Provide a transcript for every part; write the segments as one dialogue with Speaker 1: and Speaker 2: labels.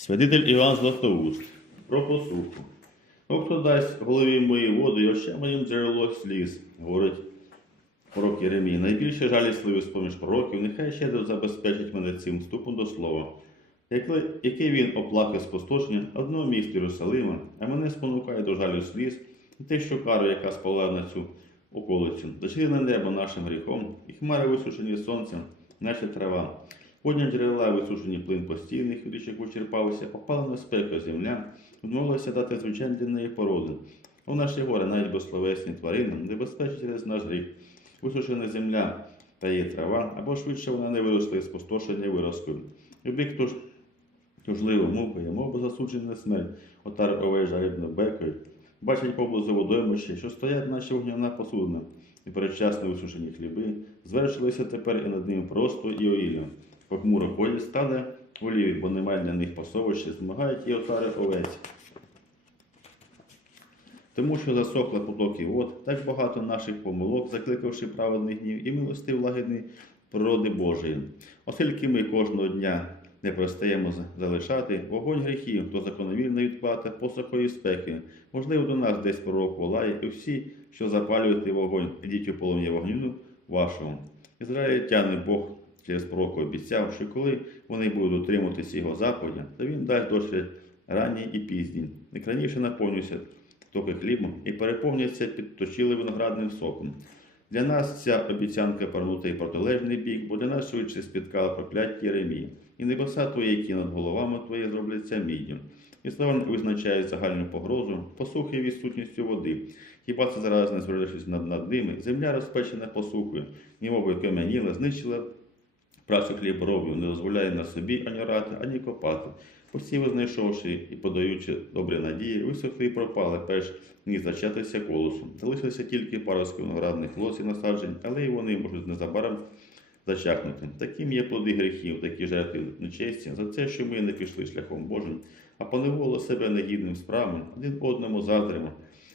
Speaker 1: Святитель Іван Златоуст про посуху. О, хто дасть голові моїй воду, і още моїм джерело сліз, говорить пророк Єремій. Найбільше жалісливий з-поміж пророків, нехай ще забезпечить мене цим вступом до слова. Який він оплакав спустошення одного міста Єрусалима, а мене спонукає до жалю сліз, і те, що кару, яка спала на цю околицю, зачинене небо нашим гріхом, і хмари висушені сонцем, наче трава. Подня джерела висушені плин постійних, річок вичерпався, опалена спека земля, відмовилася дати звичайні для неї породи. У наші гори, навіть безсловесні тварини, небезпечні через наш гріх. Висушена земля та її трава, або швидше вона не виросла із спустошення виразкою. І бік тож тужливо мукає, мов би засуджений на смерть, отар овей жалібно бекають. Бачать поблизу водоймища, що стоять наші вогняна посудина, і передчасно висушені хліби, звершилися тепер і над ним просто і оїлля. Похмуро полі стали оліві, бо немає для них пасовища, змагають і отари овець. Тому що засохли потоки вод, так багато наших помилок, закликавши праведних днів і милостив лагідний природи Божої. Оскільки ми кожного дня не перестаємо за- залишати вогонь гріхів, то закономірна відплата посухої спеки. Можливо, до нас десь пророк волає, і всі, що запалюєте вогонь, ідіть у полум'я вогню вашого. Ізраїльтяни Бог через пророка обіцяв, що коли вони будуть дотримуватися його заповідя, то він дасть дощ ранній і пізній. Як раніше наповнюється токи хлібом і переповняться підточили виноградним соком. Для нас ця обіцянка повернута і протилежний бік, бо для нас швидше спіткала прокляття Єремії. І небеса твої, які над головами твої зробляться міддю. І слова визначає загальну погрозу, посухи відсутністю води. Хіба це зараз не зважившись над, над ними? Земля розпечена посухою, німови кам'яніла, знищила працю хліборобів, не дозволяє на собі ані орати, ані копати. Посіви знайшовши і подаючи добрі надії, висохли і пропали, перш ніж зачатися колосом. Залишилися тільки паростки виноградних лоз і насаджень, але й вони можуть незабаром зачахнути. Таким є плоди гріхів, такі жертви нечесті, за це, що ми не пішли шляхом Божим, а поневолили себе негідним справам, один одному заздримо,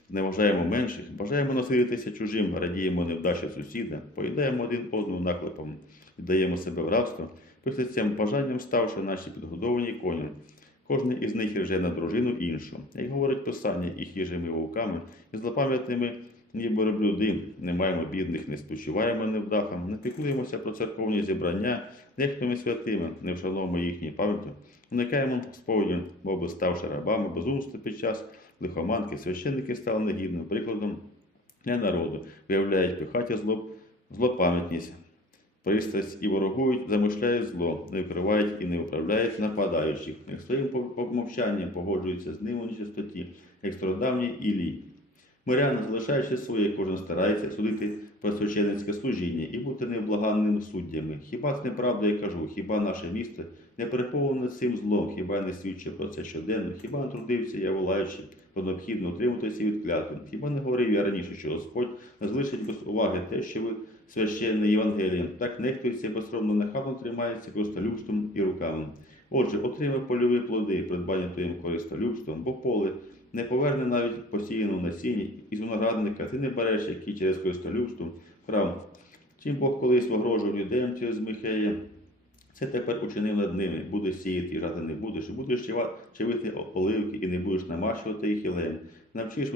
Speaker 1: не вважаємо менших, бажаємо насилитися чужим, радіємо невдачі сусіда, поїдаємо один одному наклепом, віддаємо себе в рабство, після цим бажанням ставши наші підгодовані коні. Кожний із них рже на дружину іншу. Як говорить Писання, і хижими вовками, і злопам'ятними ніби блюди, не маємо бідних, не спочиваємо невдахам, не піклуємося про церковні зібрання, нехтими святими, не вшановуємо їхні пам'яті, уникаємо сповіді, бо би ставши рабами, безумства під час лихоманки, священники стали негідним прикладом для народу, виявляють пихаті зло, злопам'ятність, пристрасть і ворогують, замишляють зло, не викривають і не управляють нападаючих, як своїм помовчанням погоджуються з ним у нечистоті, як стародавній Ілій. Миряни, залишаючи своє, кожен старається судити про священницьке служіння і бути невблаганними суддями. Хіба це неправда, я кажу, хіба наше місто не переповнене цим злом, хіба не свідчить про це щоденно, хіба не трудився я волаючи, про необхідно утримуватися від клятви? Хіба не говорив я раніше, що Господь не залишить без уваги те, що ви священне Євангелієм, так нехтується безсоромно нахабно тримається користолюбством і руками. Отже, отримай польові плоди, придбані твоїм користолюбством, бо поле не поверне навіть посіяну насіння із виноградника, ти не береш, який через користолюбство храм. Чим Бог колись погрожував юдеям через Михея, це тепер учинив над ними. Будеш сіяти і жати не будеш, будеш чива- чивити о- оливки і не будеш намащувати їх ілеєм. Навчиш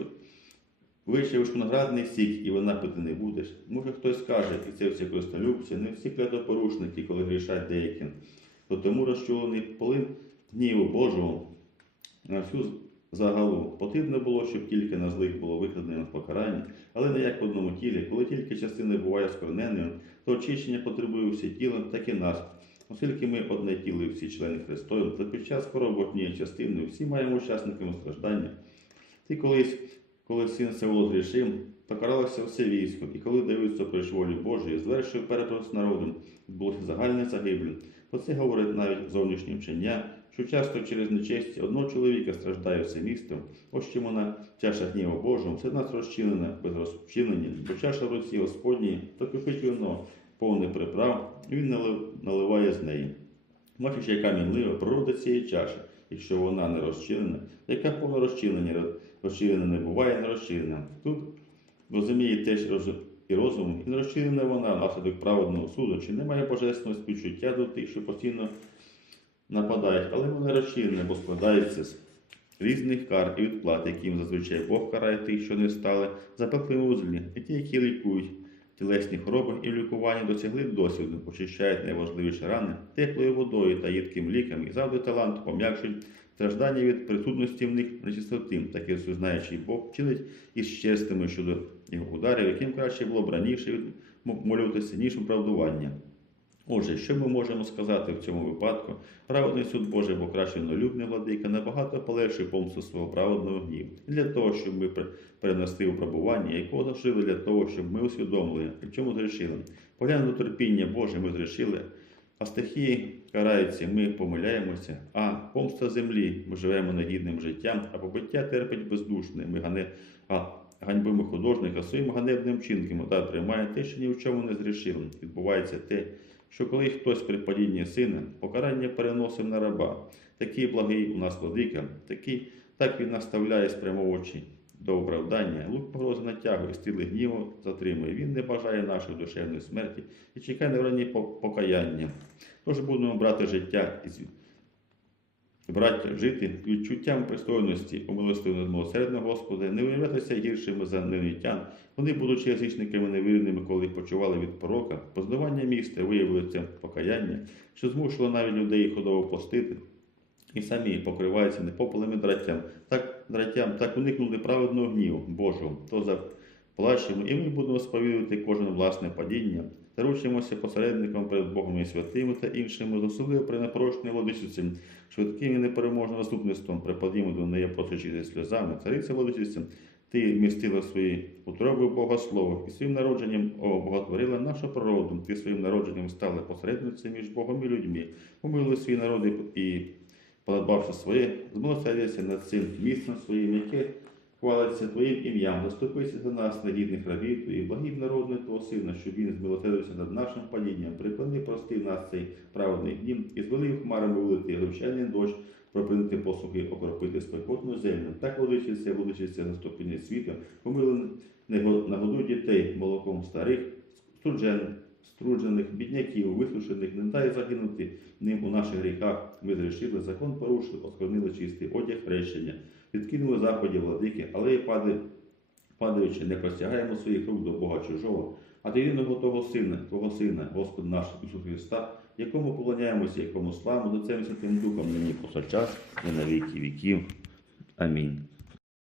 Speaker 1: вичавиш виноградний сік, і вина пити не будеш. Може хтось скаже, і це всі користолюбці, не всі клятопорушники, коли грішать деякі. То тому розчулений полин гніву Божого на всю загалу. Потрібно було, щоб тільки на злих було викладено покарання, але не як в одному тілі. Коли тільки частина буває скорненою, то очищення потребує всі тілом, так і нас. Оскільки ми одне тіло і всі члени Христові, то під час хвороби частини всі маємо учасниками страждання. Ти колись, коли син Сеуло зрішив, покаралося все військо, і коли Давид супереч волі Божої, звершив перепрос народом, відбулося загальне загибль. Про це говорить навіть зовнішнє вчення, що часто через нечесть одного чоловіка страждає все місто, ось чому на чаша гніву Божого все нас розчинена без розчинення, бо чаша в руці Господній, то кипить вино, повне приправ, і він наливає з неї. Бачиш, яка мінлива природа цієї чаші, якщо вона не розчинена, яка повна розчинення, розчинена не буває, не розчинена. Тут розуміє теж і розум, і не розчинена вона внаслідок праведного суду, чи немає божественного співчуття до тих, що постійно нападають, але вони розчинені, бо складаються з різних кар і відплат, яким зазвичай Бог карає тих, що не стали запеклими у злі, і ті, які лікують тілесні хвороби і в лікуванні досягли досвіду, очищають найважливіші рани теплою водою та їдким ліками і завжди талант пом'якшують страждання від присутності в них нечистоти, таки знаючий Бог чинить із честими щодо його ударів, яким краще було б раніше молюватися, ніж виправдування. Отже, що ми можемо сказати в цьому випадку? Праведний суд Божий, бо краще нелюбний владика, набагато полегшує помсту свого праведного гніву. І для того, щоб ми пер- перенесли випробування, якого зашили для того, щоб ми усвідомили, в чому зрішили. Поглянув до терпіння Боже, ми зрішили, а стихії караються, ми помиляємося, а помста землі, ми живемо негідним життям, а побиття терпить бездушне, ми гане, а ганьбимо художника своїм ганебним вчинком та тримає те, що ні в чому не зрішили. Відбувається те, що коли хтось при падінні сина, покарання переносив на раба. Такий благий у нас владика, такий, так він наставляє спрямовуючи до оправдання, лук погрози натягує, стіли гніву затримує. Він не бажає нашої душевної смерті і чекає на вранні покаяння. Тож будемо брати життя із Браття, жити відчуттям пристойності, умилостивного милосердного Господа, не виявлятися гіршими за невнітян. Вони, будучи язичниками невірними, коли почували від порока, познавання міста виявили це покаяння, що змушувало навіть людей ходово постити, і самі покриваються непопалими драттям, так драттям, так уникнули праведного гніву Божого. То заплачемо, і ми будемо сповідувати кожне власне падіння, та ручимося посередником перед Богом і святими та іншими, особливо при непорочній владичиці, швидким і непереможним наступництвом припадімо до неї просичити сльозами. Цариця владичиця, ти вмістила свої утроби в Богослово і своїм народженням обоготворила нашу природу. Ти своїм народженням стала посередницею між Богом і людьми. Помили свої народи і, подбавши своє, змилосердяся над цим місцем своїм, яке хвалиться Твоїм ім'ям, заступися за нас, негідних рабів Твоїх, благів народне Твого Сина, щоб він змилосердився над нашим падінням. Приклони прости в нас цей праведний дім і звели хмарами вилити глибчальний дощ, пропинити посухи, окропити спекотну землю. Так владичиться, владичиться заступіння світу, помили нагодуй дітей молоком старих, струджених, струджених, бідняків, висушених, не дай загинути ним у наших гріхах. Ми зрішили, закон порушили, осквернили чистий одяг хрещення, відкинули заході владики, але й пади, падаючи, не простягаємо своїх рук до Бога чужого, а до єдиного того Сина, Твого Сина, Господа наш Ісус Христа, якому поклоняємося, якому славу, до Отцем і Святим Духом, нині повсякчас і на віки віків. Амінь.